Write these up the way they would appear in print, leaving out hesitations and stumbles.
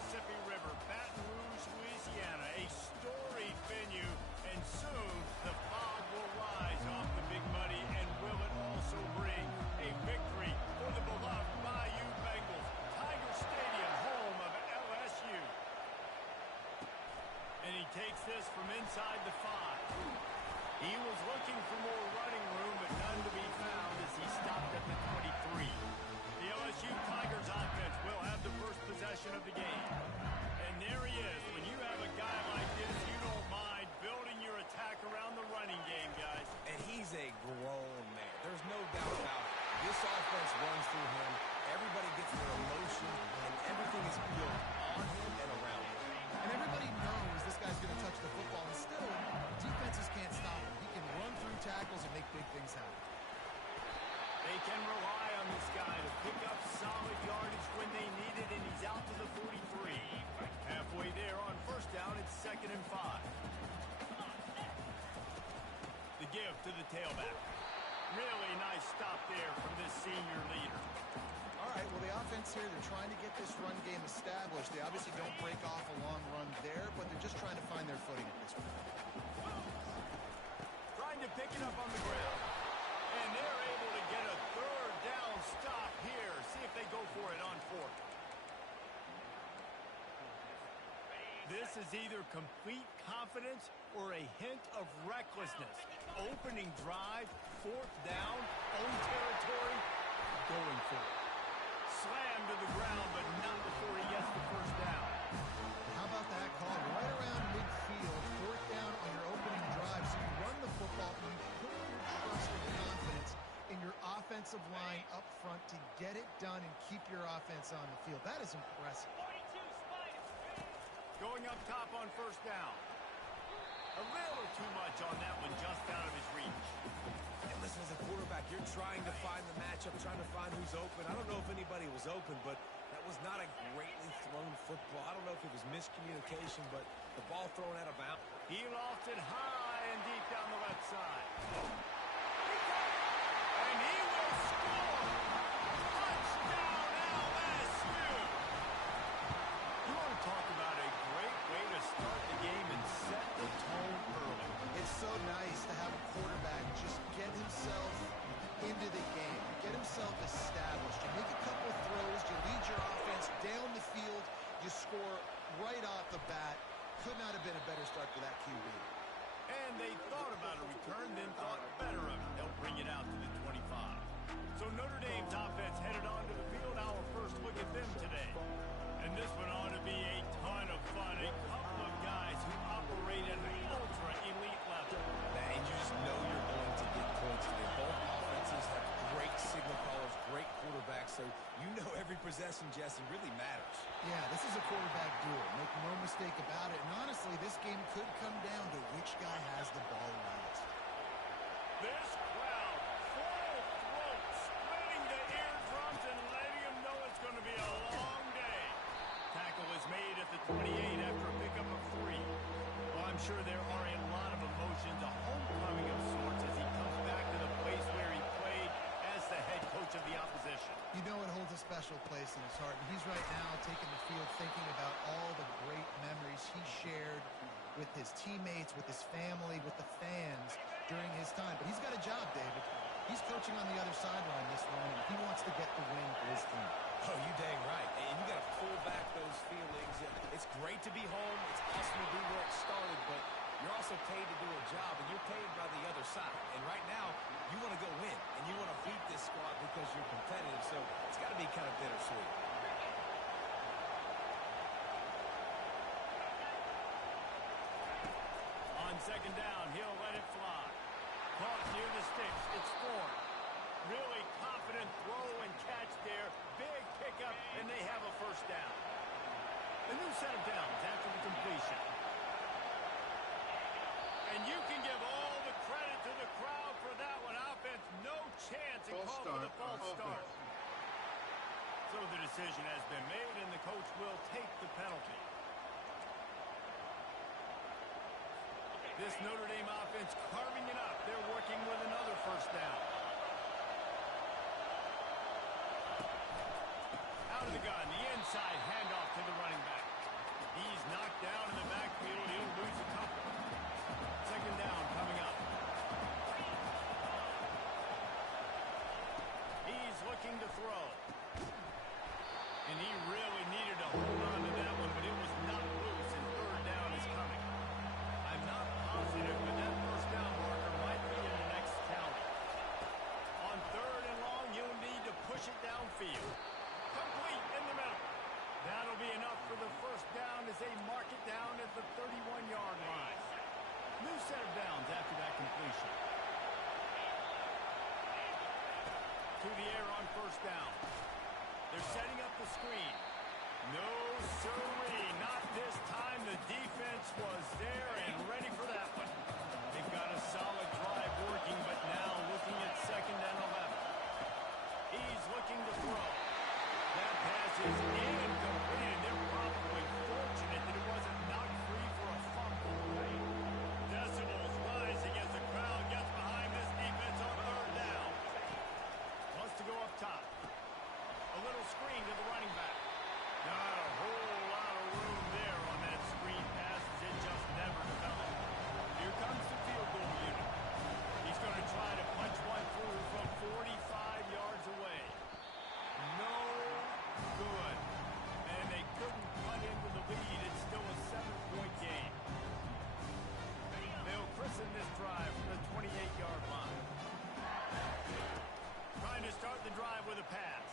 Mississippi River, Baton Rouge, Louisiana, a storied venue, and soon the fog will rise off the Big Muddy, and will it also bring a victory for the beloved Bayou Bengals, Tiger Stadium, home of LSU. And he takes this from inside the 5. He was looking for more running room, but none to be found as he stopped at the 23. The LSU Tigers offense will have the first possession of the game. And there he is. When you have a guy like this, you don't mind building your attack around the running game, guys. And he's a grown man. There's no doubt about it. This offense runs through him. Everybody gets their emotion, and everything is built on him and around him. And everybody knows this guy's going to touch the football, and still, defenses can't stop him. He can run through tackles and make big things happen. They can rely on this guy to pick up solid yardage when they need it, and he's out to the 43. Halfway there on first down, it's 2nd and 5. The give to the tailback. Really nice stop there from this senior leader. All right, well, the offense here, they're trying to get this run game established. They obviously don't break off a long run there, but they're just trying to find their footing at this point. Trying to pick it up on the ground. And they're able to get a 3rd down stop here. See if they go for it on 4th. This is either complete confidence or a hint of recklessness. Opening drive, 4th down, own territory, going for it. Slammed to the ground, but not before he gets the 1st down. How about that call? Right around midfield, 4th down on your opening drive. So you run the football and you put your trust and confidence in your offensive line up front to get it done and keep your offense on the field. That is impressive. Going up top on 1st down. A little too much on that one, just out of his reach. And listen, as a quarterback, you're trying to find the matchup, trying to find who's open. I don't know if anybody was open, but that was not a greatly thrown football. I don't know if it was miscommunication, but the ball thrown out of bounds. He lost it high and deep down the left side. And he will score! Touchdown, LSU! You want to talk about a great way to start the game and set the tone early. It's so nice to have a quarterback just get himself into the game, get himself established. You make a couple throws, you lead your offense down the field, you score right off the bat. Could not have been a better start for that QB. And they thought about a return, then thought better of it. They'll bring it out to the 25. So Notre Dame's offense headed onto the field. Our first look at them today. And this one ought to be a ton of fun. A couple of guys who operate at an ultra-elite level. And you just know you're going to get points today. Both offenses have great signal callers, great quarterbacks, so you know every possession, Jesse, really matters. Yeah, this is a quarterback duel. Make no mistake about it. And honestly, this game could come down to which guy has the ball last. This crowd, full throat, splitting the eardrums and letting them know it's going to be a long day. Tackle is made at the 28 after a pickup of 3. Well, I'm sure there are a lot of emotions, a homecoming of sorts as he comes back to the place where he played as the head coach of the opposition. You know it holds a special place in his heart. And he's right now taking the field thinking about all the great memories he shared with his teammates, with his family, with the fans during his time. But he's got a job, David. He's coaching on the other sideline this one, and he wants to get the win for his team. Oh, you dang right. And you got to pull back those feelings. It's great to be home. It's awesome to be where it started, but you're also paid to do a job, and you're paid by the other side. And right now, you want to go win, and you want to beat this squad because you're competitive, so it's got to be kind of bittersweet. On 2nd down, he'll let it fly. Caught near the sticks. It's Ford. Really confident throw and catch there. Big pickup, and they have a 1st down. A new set of downs after the completion. And you can give all the credit to the crowd for that one. Offense, no chance and call for the false start. So the decision has been made, and the coach will take the penalty. This Notre Dame offense carving it up. They're working with another 1st down. Out of the gun, the inside handoff to the running back. down in the backfield. He'll lose a couple. Second down coming up. He's looking to throw. And he really needed to hold on to that one, but it was not loose, and third down is coming. I'm not positive, but that first down marker might be in the next county. On third and long, you'll need to push it downfield. Complete in the middle. That'll be enough for the first down as they mark it down at the 31-yard line. New set of downs after that completion. To the air on first down. They're setting up the screen. No, sirree, not this time. The defense was there and ready for that one. They've got a solid drive working, but now looking at second and 11. He's looking to throw. That pass is incomplete, and they're probably fortunate that it wasn't knocked free for a fumble. Decibels rising as the crowd gets behind this defense on third down. Wants to go up top. A little screen to the running back. Not a whole lot of room there on that screen pass as it just never developed. Here comes the field goal unit. He's going to try to punch one through from 45 yards away. No good. And they couldn't cut into the lead. It's still a 7-point game. They'll christen this drive from the 28-yard line. Trying to start the drive with a pass.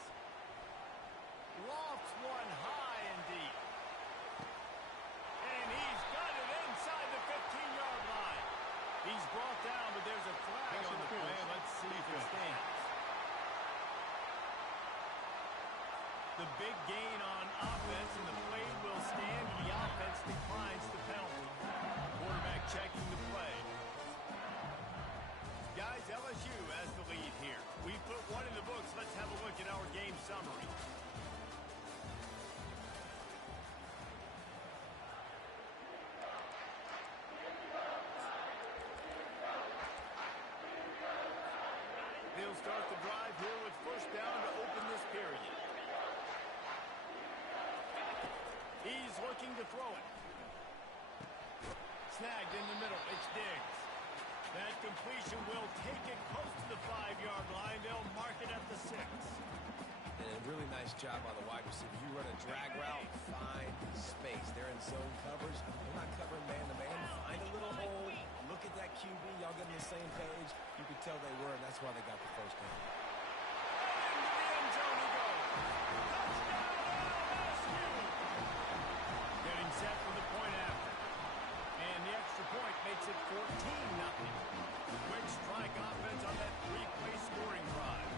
Lofts one high and deep. And he's got it inside the 15-yard line. He's brought down, but there's a flag on the play. Let's see if it stands. The big gain on offense, and the play will stand. The offense declines the penalty. Quarterback checking the play. Guys, LSU has the lead here. We put one in the books. Let's have a look at our game summary. They'll start the drive here with first down to open this period. He's looking to throw it. Snagged in the middle. It's Diggs. That completion will take it close to the 5-yard line. They'll mark it at the 6. And a really nice job by the wide receiver. You run a drag route, find space. They're in zone coverage. They're not covering man-to-man. Find a little hole. Look at that QB. Y'all get on the same page. You could tell they were, and that's why they got the first down. And into the end zone he goes. Touchdown, LSU! Getting set for the point after. And the extra point makes it 14-0. Quick strike offense on that 3-play scoring drive.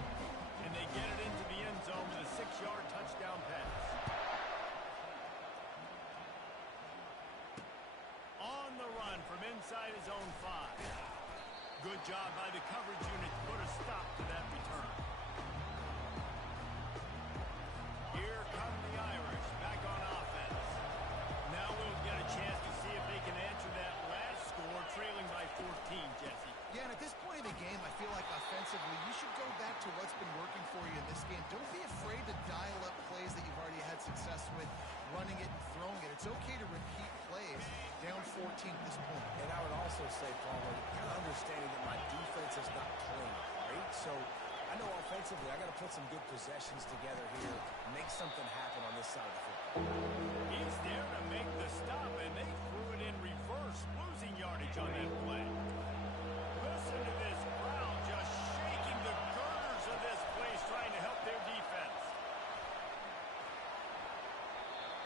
And they get it into the end zone with a 6-yard touchdown pass. On the run from inside his own 5. Good job by the coverage unit to put a stop to that return. Here come the Irish back on offense. Now we'll get a chance to see if they can answer that last score, trailing by 14, Jesse. Yeah, and at this point of the game, I feel like offensively, you should go back to what's been working for you in this game. Don't be afraid to dial up plays that you've already had success with, running it and throwing it. It's okay to repeat plays down 14 at this point. And I would also say, Palmer, kind of understanding that my defense is not playing great. So I know offensively I got to put some good possessions together here, make something happen on this side of the football. He's there to make the stop, and they threw it in reverse, losing yardage on that play. Listen to this crowd just shaking the girders of this place, trying to help their defense.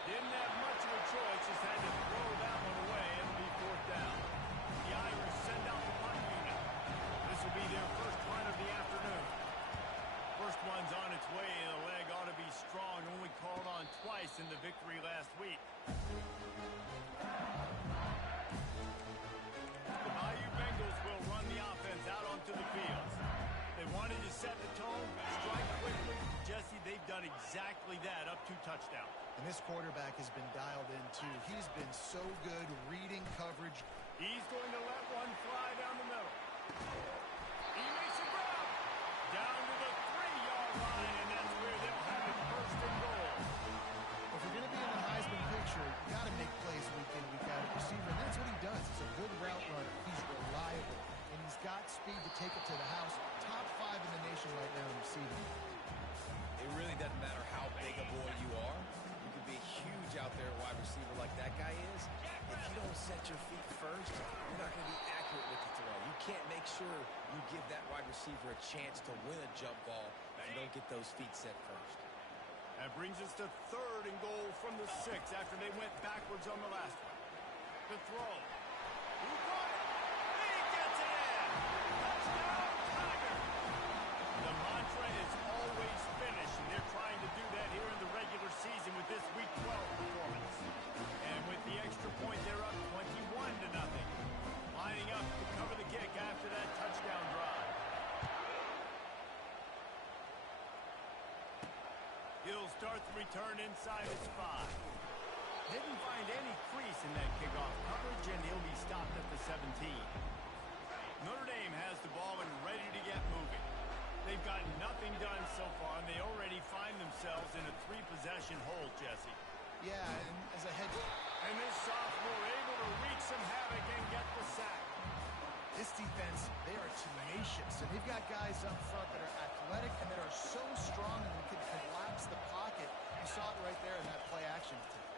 Didn't have much of a choice, just had to throw that one away and be fourth down. The Irish send out the punt unit. This will be their first punt of the afternoon. First one's on its way, and the leg ought to be strong. Only called on twice in the victory last week. The Bayou Bengals will run the offense out onto the field. They wanted to set the tone, strike quickly. Jesse, they've done exactly that, up 2 touchdowns. And this quarterback has been dialed in, too. He's been so good reading coverage. He's going to let one fly down the middle. He makes a grab. Down to the 3-yard line, and that's where they'll have it first and goal. If you're going to be in the Heisman picture, you got to make plays week in can't make sure you give that wide receiver a chance to win a jump ball if you don't get those feet set first. That brings us to 3rd and goal from the 6 after they went backwards on the last one. The throw. Who got it? He gets it in! Touchdown, Tiger! The mantra is always finish, and they're trying to do that here in the regular season with this Week 12 performance. And with the extra point, they're up 21-0. Lining up to cover the kick after that touchdown drive. He'll start the return inside his 5. Didn't find any crease in that kickoff coverage, and he'll be stopped at the 17. Notre Dame has the ball and ready to get moving. They've got nothing done so far, and they already find themselves in a 3-possession hole, Jesse. Yeah, and as a head... And this sophomore able to wreak some havoc and get the sack. This defense, they are tenacious, and they've got guys up front that are athletic and that are so strong and can collapse the pocket. You saw it right there in that play action attempt.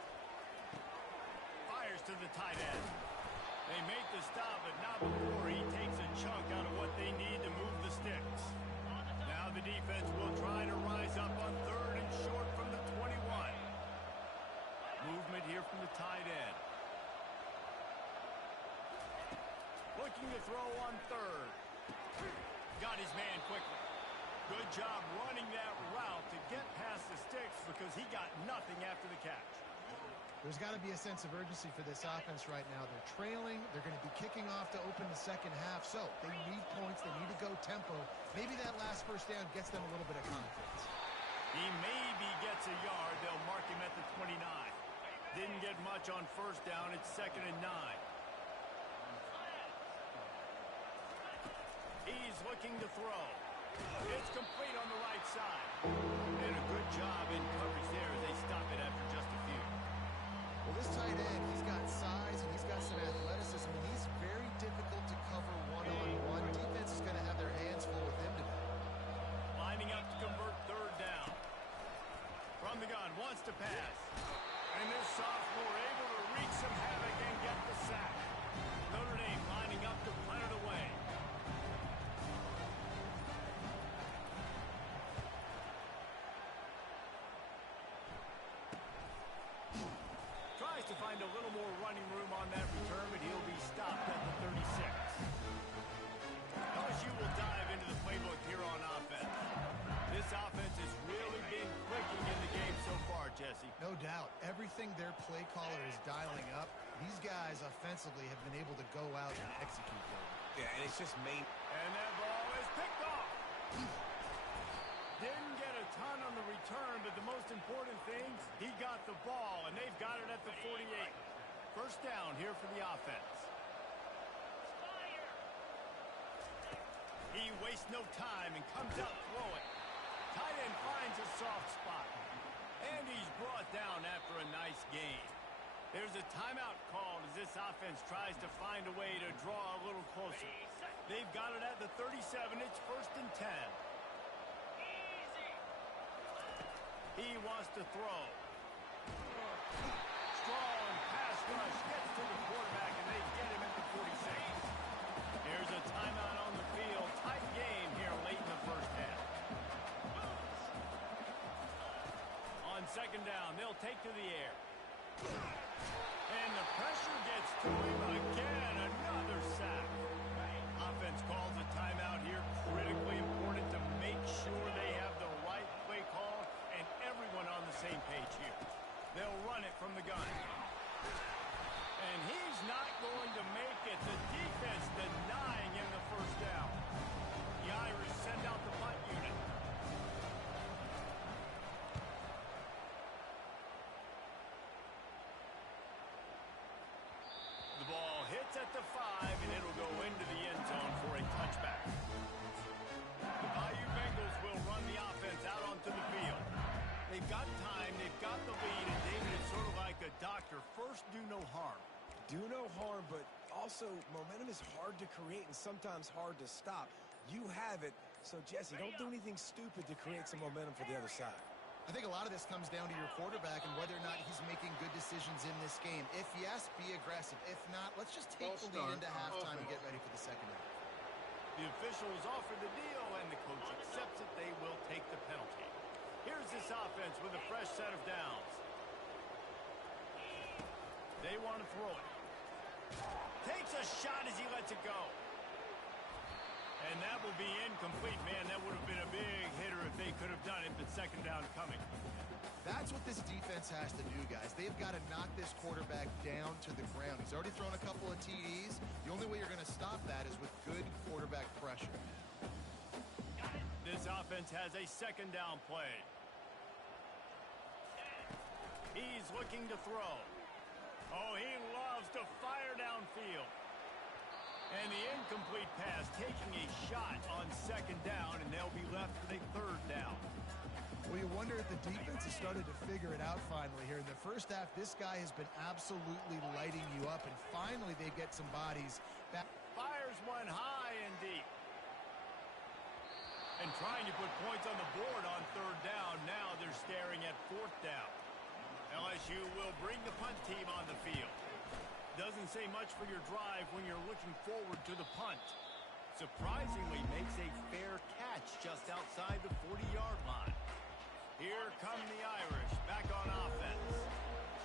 Fires to the tight end. They make the stop, but not before he takes a chunk out of what they need to move the sticks. Now the defense will try to rise up on 3rd and short from the 21. Movement here from the tight end. Looking to throw on 3rd. Got his man quickly. Good job running that route to get past the sticks because he got nothing after the catch. There's got to be a sense of urgency for this offense right now. They're trailing. They're going to be kicking off to open the second half. So they need points. They need to go tempo. Maybe that last first down gets them a little bit of confidence. He maybe gets a yard. They'll mark him at the 29. Didn't get much on first down. It's 2nd and 9. He's looking to throw. It's complete on the right side. And a good job in coverage there as they stop it after just a few. Well, this tight end, he's got size and he's got some athleticism, and he's very difficult to cover one-on-one. Defense is going to have their hands full with him today. Lining up to convert 3rd down. From the gun, wants to pass. And this sophomore able to wreak some havoc and get the sack. Notre Dame lining up to punt it away. Tries to find a little more running room on that return, but he'll be stopped at the 36. LSU will dive into the playbook here on offense. This offense has really been clicking in the game so far, Jesse. No doubt. Everything their play caller is dialing up, these guys offensively have been able to go out and execute them. Yeah, and it's just main. And that ball is picked off. Didn't get a ton on the return, but the most important thing, he got the ball, and they've got it at the 48. First down here for the offense. He wastes no time and comes out throwing. Tight end finds a soft spot. And he's brought down after a nice gain. There's a timeout called as this offense tries to find a way to draw a little closer. They've got it at the 37. It's 1st and 10. He wants to throw. Strong pass rush gets to the quarterback, and they get him at the 46. Here's a timeout on the field. Tight game here late in the first half. On 2nd down, they'll take to the air. And the pressure gets to him again. Another sack. Offense calls a timeout here. Critically important to make sure they have the right play call and everyone on the same page here. They'll run it from the gun. And he's not going to make it. The defense denying him the first down. The Irish send out the punt unit. The ball hits at the 5, and it'll go into the end zone for a touchback. The Bayou Bengals will run the offense out onto the field. They've got time, they've got the lead, and David is sort of like a doctor. First, do no harm. Do no harm, but also momentum is hard to create and sometimes hard to stop. You have it, so Jesse, don't do anything stupid to create some momentum for the other side. I think a lot of this comes down to your quarterback and whether or not he's making good decisions in this game. If yes, be aggressive. If not, let's just take the lead into halftime and get ready for the second half. The official is offered the deal, and the coach accepts it. They will take the penalty. Here's this offense with a fresh set of downs. They want to throw it. Takes a shot as he lets it go. And that will be incomplete. Man, that would have been a big hitter if they could have done it, but second down coming. That's what this defense has to do, guys. They've got to knock this quarterback down to the ground. He's already thrown a couple of TDs. The only way you're going to stop that is with good quarterback pressure. This offense has a second down play. He's looking to throw. Oh, he loves to fire downfield. And the incomplete pass taking a shot on second down, and they'll be left with a third down. Well, you wonder if the defense has started to figure it out finally here. In the first half, this guy has been absolutely lighting you up, and finally they get some bodies back. Fires one high and deep. And trying to put points on the board on third down. Now they're staring at fourth down. LSU will bring the punt team on the field. Doesn't say much for your drive when you're looking forward to the punt. Surprisingly makes a fair catch just outside the 40-yard line. Here come the Irish back on offense.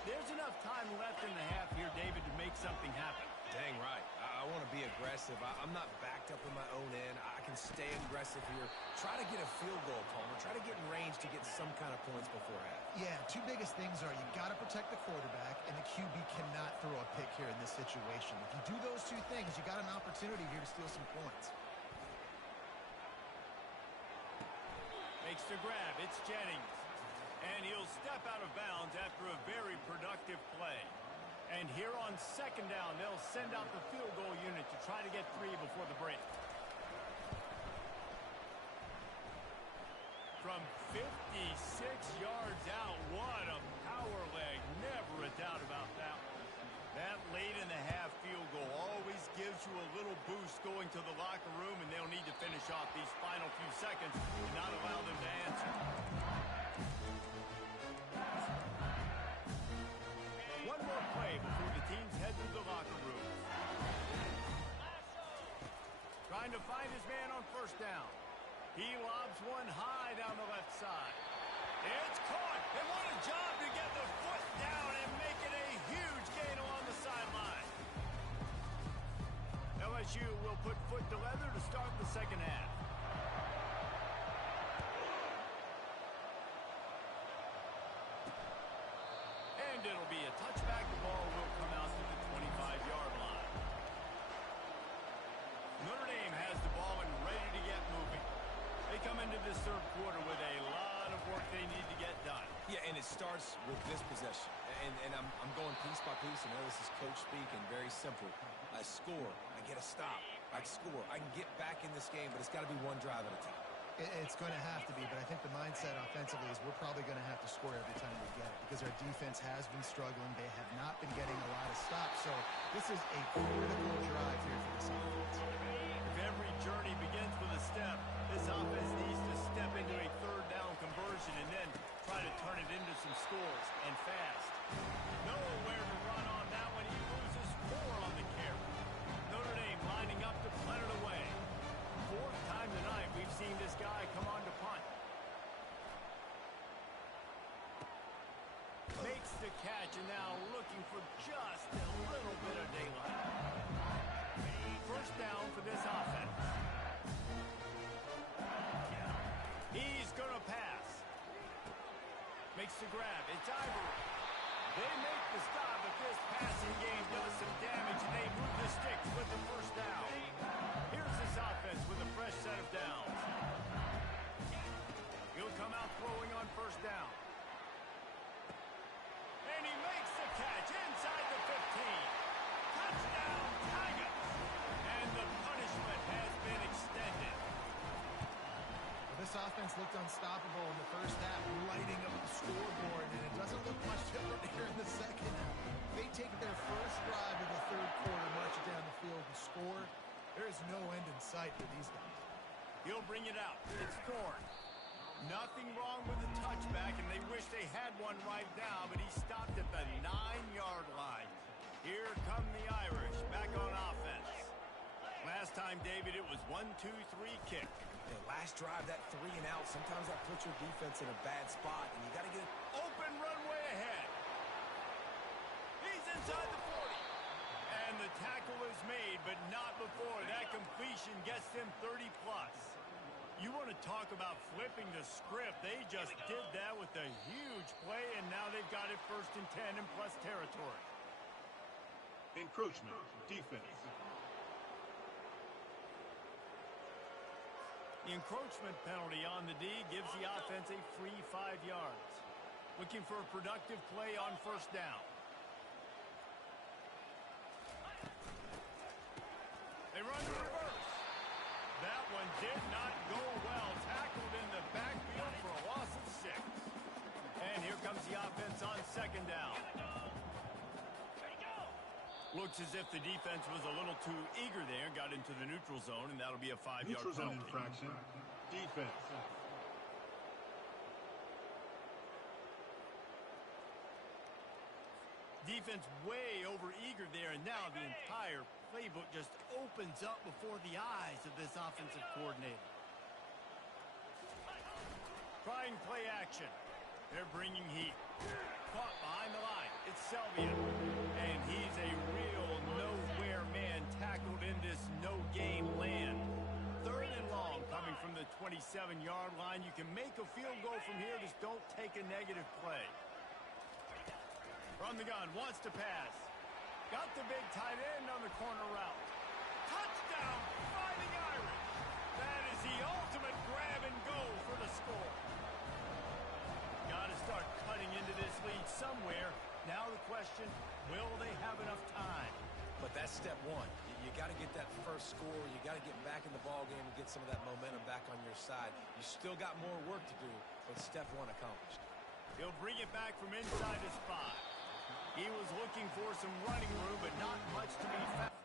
There's enough time left in the half here, David, to make something happen. Dang right. I want to be aggressive. I'm not backed up in my own end. I can stay aggressive here. Try to get a field goal, Palmer. Try to get in range to get some kind of points before half. Yeah, two biggest things are you got to protect the quarterback, and the QB cannot throw a pick here in this situation. If you do those two things, you got an opportunity here to steal some points. Makes the grab. It's Jennings. And he'll step out of bounds after a very productive play. And here on second down, they'll send out the field goal unit to try to get 3 before the break. From 56 yards out, what a power leg. Never a doubt about that one. That late in the half field goal always gives you a little boost going to the locker room, and they'll need to finish off these final few seconds and not allow them to answer. One more play before the teams head to the locker room. Trying to find his man on first down. He lobs one high down the left side. It's caught. And what a job to get the foot down and make it a huge gain along the sideline. LSU will put foot to leather to start the second half. And it'll be a touchback. The ball will come out to the 25-yard line. Notre Dame has the ball and ready to get moving. They come into this third quarter with a lot of work they need to get done. Yeah, and it starts with this possession. And I'm going piece by piece. I know this is coach speak and very simple. I score. I get a stop. I score. I can get back in this game, but it's got to be one drive at a time. It's going to have to be, but I think the mindset offensively is we're probably going to have to score every time we get it because our defense has been struggling. They have not been getting a lot of stops, so this is a critical drive here for this offense. If every journey begins with a step, this offense needs to step into a third down conversion and then try to turn it into some scores, and fast. Nowhere to run on that one. He loses 4 on the carry. Notre Dame lining up to punt it away. 4th time tonight we've seen this guy come on to punt. Makes the catch and now looking for just a little bit of daylight. First down for this offense. He's going to pass. Makes the grab. It's Ivory. They make the stop, but this passing game does some damage, and they move the sticks with the first down. Here's this offense with a fresh set of downs. He'll come out throwing on first down. And he makes the catch inside the 15. Touchdown, Tigers. And the punishment has been extended. This offense looked unstoppable in the first half, lighting up the scoreboard, and it doesn't look much different here in the second half. They take their first drive of the third quarter, march it down the field and score. There is no end in sight for these guys. He'll bring it out. It's Thorne. Nothing wrong with the touchback, and they wish they had one right now, but he stopped at the 9-yard line. Here come the Irish back on offense. Last time, David, it was 1-2-3 kick. Yeah, last drive, that 3 and out, sometimes that puts your defense in a bad spot, and you got to get it. Open runway ahead. He's inside the 40. And the tackle is made, but not before that completion gets them 30-plus. You want to talk about flipping the script. They just did that with a huge play, and now they've got it 1st and 10 in plus territory. Encroachment, defense. The encroachment penalty on the D gives the offense a free 5 yards. Looking for a productive play on 1st down. They run the reverse. That one did not go well. Tackled in the backfield for a loss of 6. And here comes the offense on 2nd down. Looks as if the defense was a little too eager there, got into the neutral zone, and that'll be a 5-yard Neutral zone penalty. infraction, defense. Defense way over eager there, and now the entire playbook just opens up before the eyes of this offensive coordinator. Trying play action. They're bringing heat. Caught behind the line. It's Selvia. And he's a real nowhere man tackled in this no-game land. 3rd and long coming from the 27-yard line. You can make a field goal from here. Just don't take a negative play. From the gun, wants to pass. Got the big tight end on the corner route. Touchdown, Fighting Irish. That is the ultimate grab and go for the score. Got to start cutting into this lead somewhere. Now the question, will they have enough time? But that's step 1. You got to get that first score. You got to get back in the ball game and get some of that momentum back on your side. You still got more work to do, but step 1 accomplished. He'll bring it back from inside his 5. He was looking for some running room, but not much to be found.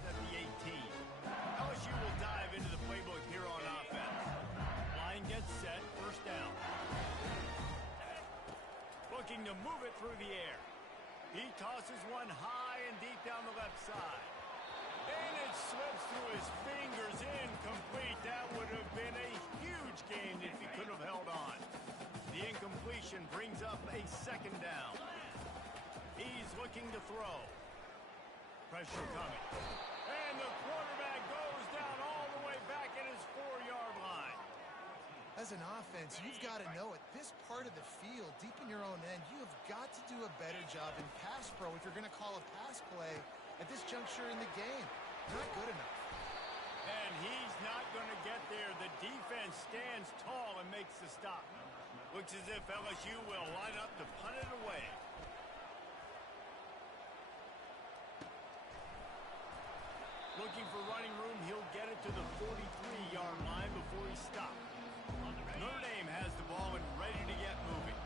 At the 18. LSU will dive into the playbook here on offense. Line gets set, 1st down. Looking to move it through the air. He tosses one high and deep down the left side. And it slips through his fingers, incomplete. That would have been a huge gain if he could have held on. The incompletion brings up a 2nd down. He's looking to throw. Pressure coming. And the quarterback goes down all the way back at his 4-yard line. As an offense, you've got to know at this part of the field, deep in your own end, you have got to do a better job in pass pro if you're going to call a pass play at this juncture in the game. Not good enough. And he's not going to get there. The defense stands tall and makes the stop. Looks as if LSU will line up to punt it away. Looking for running room, he'll get it to the 43-yard line before he stops. Notre Dame has the ball and ready to get moving.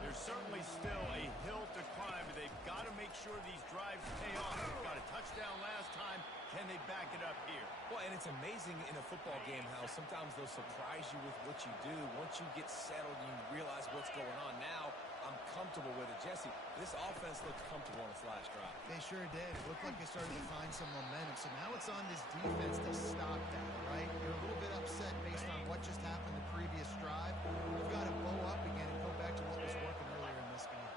There's certainly still a hill to climb, but they've got to make sure these drives pay off. They've got a touchdown last time. Can they back it up here? Well, and it's amazing in a football game how sometimes they'll surprise you with what you do. Once you get settled, you realize what's going on. Now, I'm comfortable with it. Jesse, this offense looked comfortable on its last drive. They sure did. It looked like they started to find some momentum. So now it's on this defense to stop that, right? You're a little bit upset based on what just happened the previous drive. You've got to bow up again and go back to what was working earlier in this game.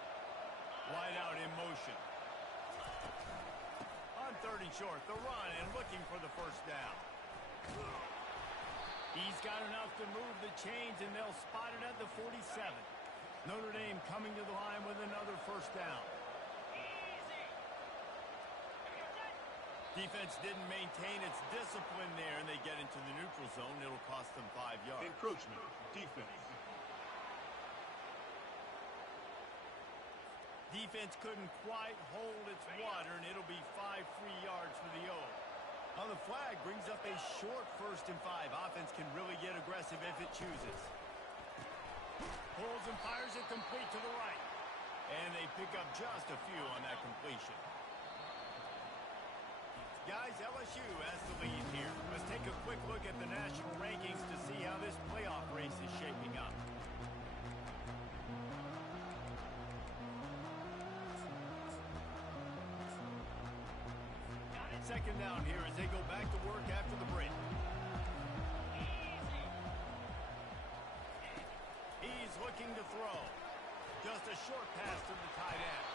Wide out in motion. On 3rd and short, the run and looking for the 1st down. He's got enough to move the chains, and they'll spot it at the 47. Notre Dame coming to the line with another 1st down. Defense didn't maintain its discipline there, and they get into the neutral zone. It'll cost them 5 yards. Encroachment, defense. defense couldn't quite hold its water, and it'll be 5 free yards for the O. On the flag, brings up a short 1st and 5. Offense can really get aggressive if it chooses. Pulls and fires it complete to the right. And they pick up just a few on that completion. Guys, LSU has the lead here. Let's take a quick look at the national rankings to see how this playoff race is shaping up. Second down here as they go back to work after the break. He's looking to throw. Just a short pass to the tight end.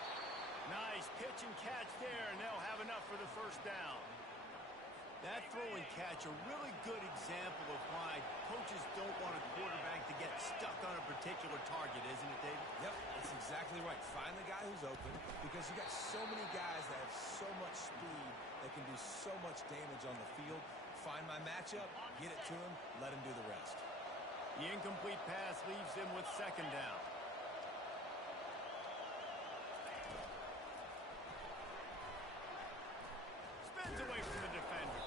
Nice pitch and catch there, and they'll have enough for the 1st down. That throw and catch, a really good example of why coaches don't want a quarterback to get stuck on a particular target, isn't it, David? Yep, that's exactly right. Find the guy who's open, because you got so many guys that have so much speed that can do so much damage on the field. Find my matchup, get it to him, let him do the rest. The incomplete pass leaves him with 2nd down. Spins away from the defender.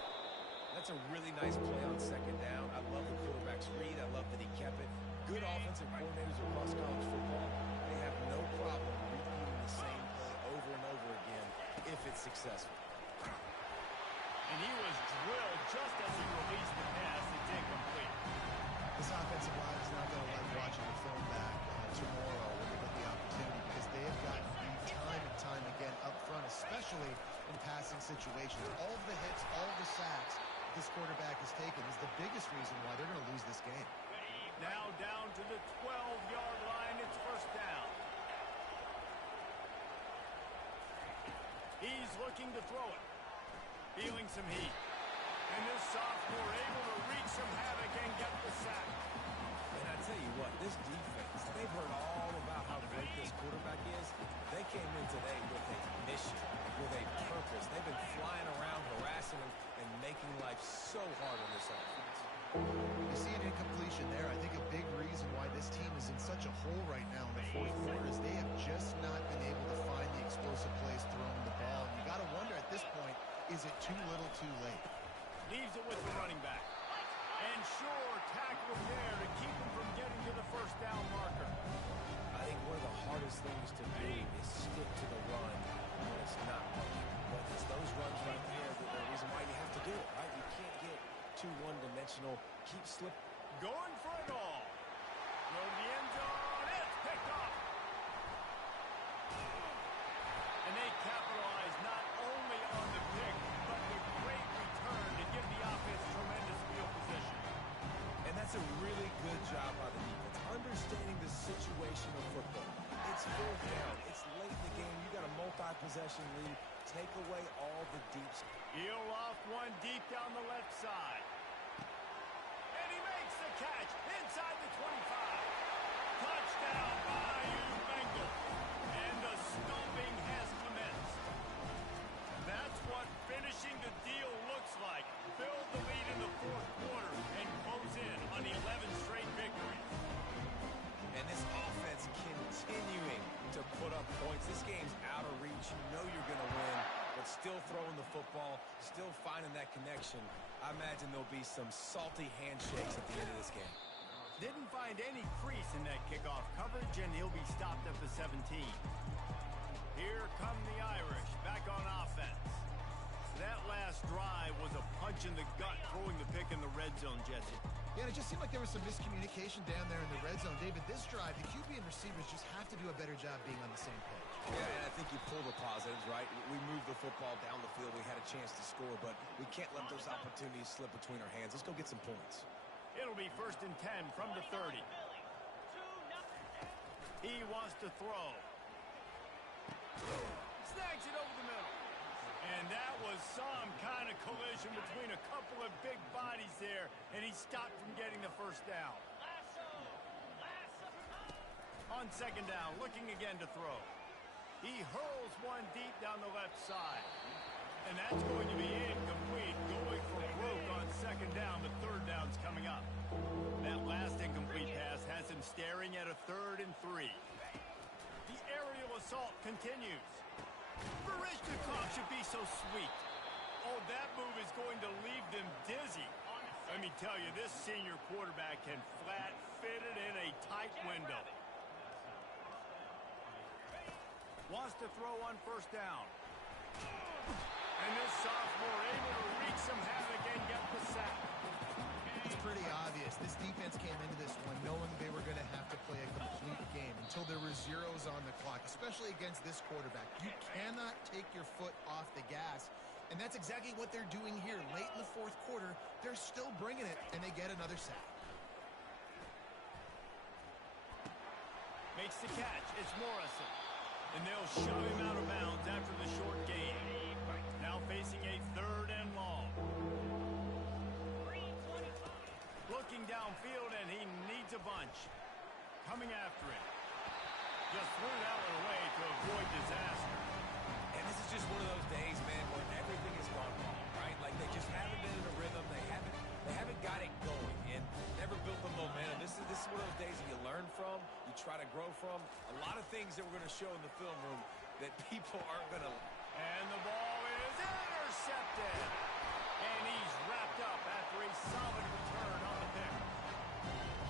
That's a really nice play on 2nd down. I love the quarterback's read. I love that he kept it. Good offensive coordinators across college football. They have no problem repeating the same play over and over again if it's successful. And he was drilled just as he released the pass. It's incomplete. This offensive line is not going to like watching the film back tomorrow when they get the opportunity, because they have gotten beat time and time again up front, especially in passing situations. All of the hits, all of the sacks this quarterback has taken is the biggest reason why they're going to lose this game. Now down to the 12-yard line. It's 1st down. He's looking to throw it. Feeling some heat. And this sophomore able to wreak some havoc and get the sack. And I tell you what, this defense, they've heard all about how great this quarterback is. They came in today with a mission, with a purpose. They've been flying around, harassing him, and making life so hard on this offense. You see an incompletion there. I think a big reason why this team is in such a hole right now in the 4th quarter is they have just not been able to find the explosive plays throwing the ball. And you got to wonder at this point, is it too little too late? Leaves it with the running back. And sure, tackle him there to keep him from getting to the 1st down marker. I think one of the hardest things to do is stick to the run when it's not working. But it's those runs right there that are the reason why you have to do it, right? You can't get too one-dimensional. Keep slipping. Going for it all. Throw to the end zone. It's picked off. And they capitalize not only on the pick, but the great return to give the offense tremendous field position. And that's a really good job by the defense, understanding the situation of football. It's 4th down. It's late in the game. You got a multi-possession lead. Take away all the deep. He'll off one deep down the left side. And he makes the catch inside the 25. Touchdown, Bayou Bengals. And the stomping has commenced. That's what finishing the deal looks like. Build the lead in the 4th quarter and close in on the 11 straight victories. And this offense continuing to put up points. This game's out of reach. You know you're going to win, but still throwing the football, still finding that connection. I imagine there'll be some salty handshakes at the end of this game. Didn't find any crease in that kickoff coverage, and he'll be stopped at the 17. Here come the Irish, back on offense. That last drive was a punch in the gut, throwing the pick in the red zone, Jesse. Yeah, and it just seemed like there was some miscommunication down there in the red zone. David, this drive, the QB and receivers just have to do a better job being on the same page. Yeah, and I think you pull the positives, right? We moved the football down the field. We had a chance to score, but we can't let those opportunities slip between our hands. Let's go get some points. It'll be 1st and 10 from the 30. He wants to throw. Snags it over the middle. And that was some kind of collision between a couple of big bodies there, and he stopped from getting the 1st down. On 2nd down, looking again to throw. He hurls one deep down the left side. And that's going to be incomplete, going for broke on 2nd down. The 3rd down's coming up. That last incomplete pass has him staring at a 3rd and 3. The aerial assault continues. Barishnikov should be so sweet. Oh, that move is going to leave them dizzy. Let me tell you, this senior quarterback can flat fit it in a tight window. Wants to throw on first down. And this sophomore able to wreak some havoc and get the sack. It's pretty obvious. This defense came into this one knowing they were going to have to play a complete game until there were zeros on the clock, especially against this quarterback. You cannot take your foot off the gas, and that's exactly what they're doing here. Late in the fourth quarter, they're still bringing it, and they get another sack. Makes the catch. It's Morrison. And they'll shove him out of bounds after the short gain. Now facing a third and long. Looking downfield, and he needs a bunch. Coming after it. Just threw that one away to avoid disaster. And this is just one of those days, man, where everything has gone wrong, right? Like they just haven't been in a rhythm. They haven't got it going and never built the momentum. This is one of those days that you learn from, you try to grow from. A lot of things that we're going to show in the film room that people aren't going to. And the ball is intercepted. And he's wrapped up after a solid return on the pick.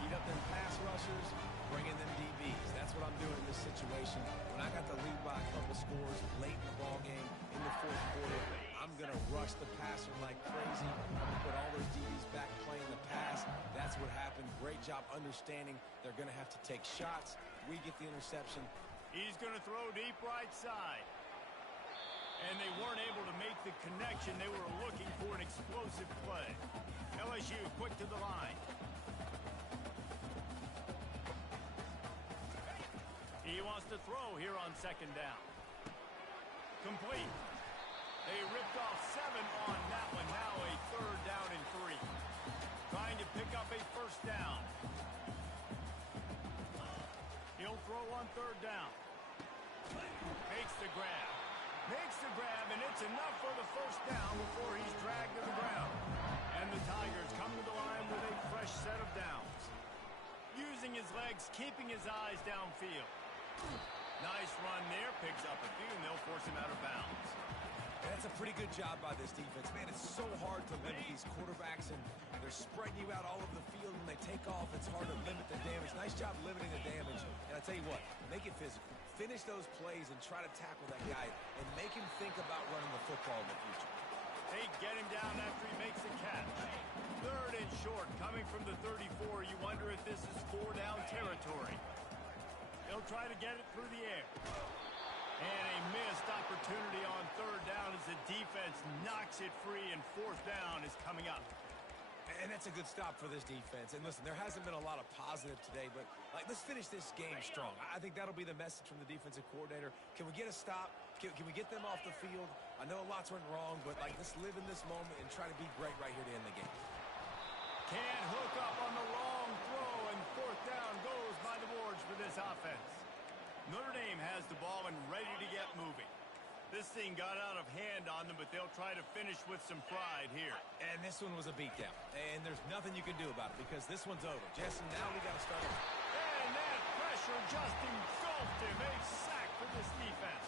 Heat up them pass rushers, bring in them DBs. That's what I'm doing in this situation. When I got the lead by a couple scores late in the ball game, in the fourth quarter, I'm going to rush the passer like crazy. I'm going to put all those DBs back playing the pass. That's what happened. Great job understanding they're going to have to take shots. We get the interception. He's going to throw deep right side. And they weren't able to make the connection. They were looking for an explosive play. LSU quick to the line. He wants to throw here on second down. Complete. They ripped off 7 on that one. Now a third down and 3. Trying to pick up a first down. He'll throw on third down. Makes the grab. Makes the grab, and it's enough for the first down before he's dragged to the ground. And the Tigers come to the line with a fresh set of downs. Using his legs, keeping his eyes downfield. Nice run there. Picks up a few, and they'll force him out of bounds. That's a pretty good job by this defense. Man, it's so hard to limit these quarterbacks, and they're spreading you out all over the field. When they take off, it's hard to limit the damage. Nice job limiting the damage. And I tell you what, make it physical. Finish those plays and try to tackle that guy and make him think about running the football in the future. They get him down after he makes the catch. Third and short, coming from the 34. You wonder if this is 4-down territory. They'll try to get it through the air. And a missed opportunity on third down as the defense knocks it free, and fourth down is coming up. And that's a good stop for this defense. And listen, there hasn't been a lot of positive today, but let's finish this game strong. I think that'll be the message from the defensive coordinator. Can we get a stop? Can we get them off the field? I know lots went wrong, but let's live in this moment and try to be great right here to end the game. Can't hook up on the long throw, and fourth down goes by the boards for this offense. Notre Dame has the ball and ready to get moving. This thing got out of hand on them, but they'll try to finish with some pride here. And this one was a beatdown. And there's nothing you can do about it because this one's over. Jesse, now we got to start. And that pressure just engulfed him. A sack for this defense.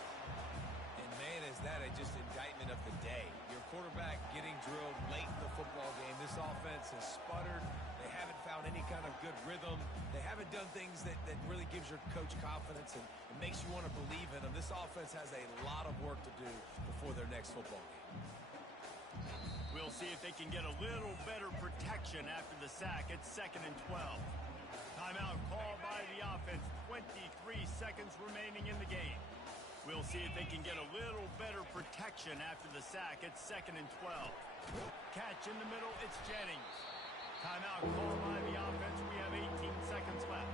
And man, is that just indictment of the day. Your quarterback getting drilled late in the football game. This offense has sputtered. They haven't found any kind of good rhythm. They haven't done things that really gives your coach confidence and makes you want to believe in them. This offense has a lot of work to do before their next football game. We'll see if they can get a little better protection after the sack. It's 2nd and 12. Timeout called by the offense. 23 seconds remaining in the game. We'll see if they can get a little better protection after the sack. It's 2nd and 12. Catch in the middle. It's Jennings. Timeout called by the offense. We have 18 seconds left.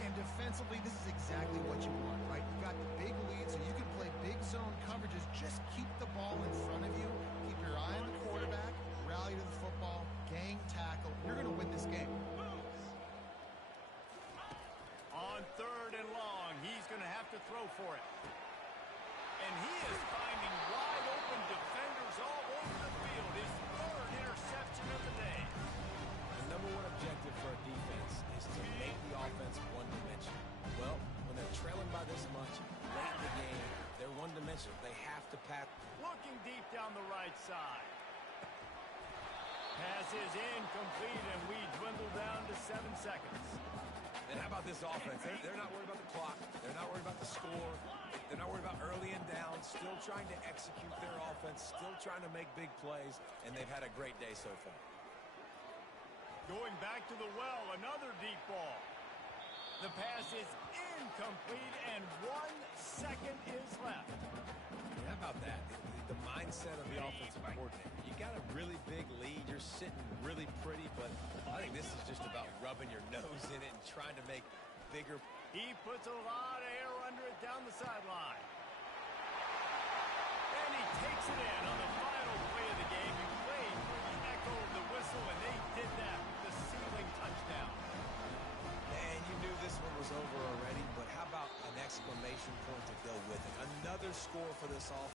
And defensively, this is exactly what you want, right? You got the big lead, so you can play big zone coverages. Just keep the ball in front of you. Keep your eye on the quarterback. Rally to the football. Gang tackle. You're going to win this game. On third and long, he's going to have to throw for it. And he is finding wide open defenders all over the field. His third interception of the day. The number one objective for a defense is to make the offense one-dimensional. Well, when they're trailing by this much, pass. Looking deep down the right side. Pass is incomplete, and we dwindle down to 7 seconds. And how about this offense? They're not worried about the clock. They're not worried about the score. They're not worried about early and down. Still trying to execute their offense. Still trying to make big plays. And they've had a great day so far. Going back to the well, another deep ball. The pass is incomplete, and 1 second is left. How about that? The mindset of the offensive coordinator. You got a really big lead. You're sitting really pretty, but I think this is just about rubbing your nose in it and trying to make bigger. He puts a lot of air under it down the sideline. And he takes it in on the final play of the game. You played for the echo of the whistle, and they did that with the ceiling touchdown. And you knew this one was over already, but how about an exclamation point to go with it? Another score for this offense.